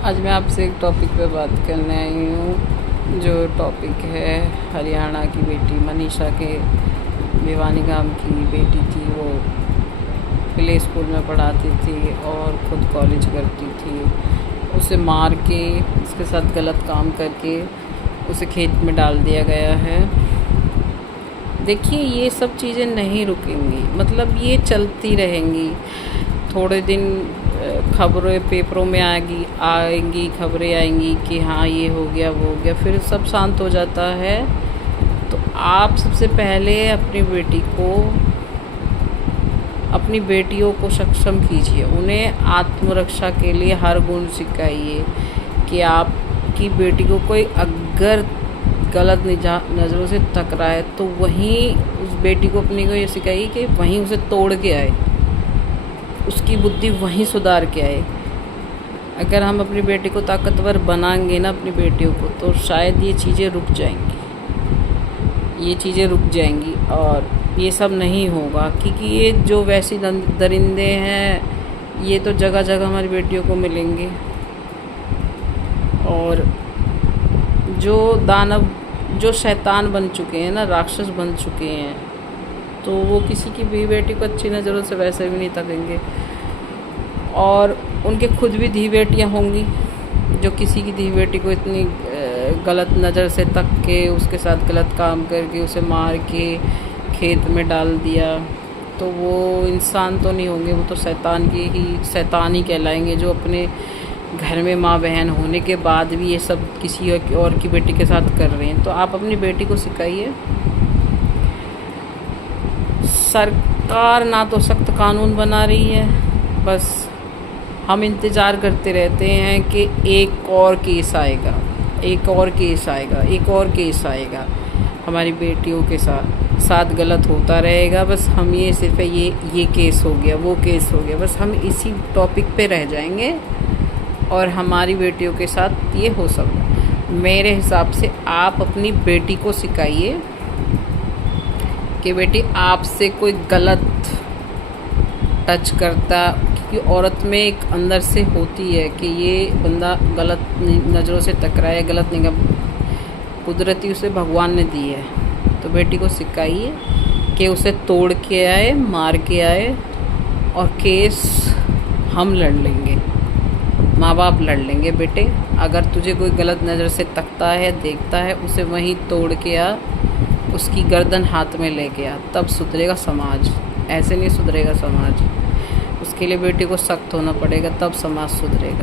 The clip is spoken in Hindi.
आज मैं आपसे एक टॉपिक पे बात करने आई हूँ, जो टॉपिक है हरियाणा की बेटी मनीषा के भिवानी गांव की बेटी थी। वो प्ले स्कूल में पढ़ाती थी और ख़ुद कॉलेज करती थी। उसे मार के, उसके साथ गलत काम करके उसे खेत में डाल दिया गया है। देखिए, ये सब चीज़ें नहीं रुकेंगी, मतलब ये चलती रहेंगी। थोड़े दिन खबरें पेपरों में आएंगी खबरें आएंगी कि हाँ ये हो गया वो हो गया, फिर सब शांत हो जाता है। तो आप सबसे पहले अपनी बेटियों को सक्षम कीजिए, उन्हें आत्मरक्षा के लिए हर गुण सिखाइए। कि आपकी बेटी को कोई अगर गलत नज़रों से टकरा है तो वहीं उस बेटी को अपनी को ये सिखाइए कि वहीं उसे तोड़ के आए, उसकी बुद्धि वहीं सुधार के आए। अगर हम अपनी बेटी को ताकतवर बनाएंगे ना, अपनी बेटियों को, तो शायद ये चीज़ें रुक जाएंगी और ये सब नहीं होगा। क्योंकि ये जो वैसी दरिंदे हैं, ये तो जगह जगह हमारी बेटियों को मिलेंगे। और जो दानव, जो शैतान बन चुके हैं ना, राक्षस बन चुके हैं, तो वो किसी की भी बेटी को अच्छी नज़रों से वैसे भी नहीं तकेंगे। और उनके खुद भी धी बेटियाँ होंगी जो किसी की धी बेटी को इतनी गलत नज़र से तक के, उसके साथ गलत काम करके, उसे मार के खेत में डाल दिया। तो वो इंसान तो नहीं होंगे, वो तो शैतान ही कहलाएंगे, जो अपने घर में माँ बहन होने के बाद भी ये सब किसी और की बेटी के साथ कर रहे हैं। तो आप अपनी बेटी को सिखाइए। सरकार ना तो सख्त कानून बना रही है, बस हम इंतज़ार करते रहते हैं कि एक और केस आएगा, हमारी बेटियों के साथ गलत होता रहेगा। बस हम ये सिर्फ ये केस हो गया, वो केस हो गया, बस हम इसी टॉपिक पे रह जाएंगे और हमारी बेटियों के साथ ये हो सकता। मेरे हिसाब से आप अपनी बेटी को सिखाइए कि बेटी, आपसे कोई गलत टच करता, क्योंकि औरत में एक अंदर से होती है कि ये बंदा गलत नज़रों से टकराए, गलत निगाह कुदरती उसे भगवान ने दी है। तो बेटी को सिखाइए कि उसे तोड़ के आए, मार के आए, और केस हम लड़ लेंगे, माँ बाप लड़ लेंगे। बेटे, अगर तुझे कोई गलत नज़र से तकता है, देखता है, उसे वहीं तोड़ के आ, उसकी गर्दन हाथ में लेके आ, तब सुधरेगा समाज। ऐसे नहीं सुधरेगा समाज, उसके लिए बेटी को सख्त होना पड़ेगा, तब समाज सुधरेगा।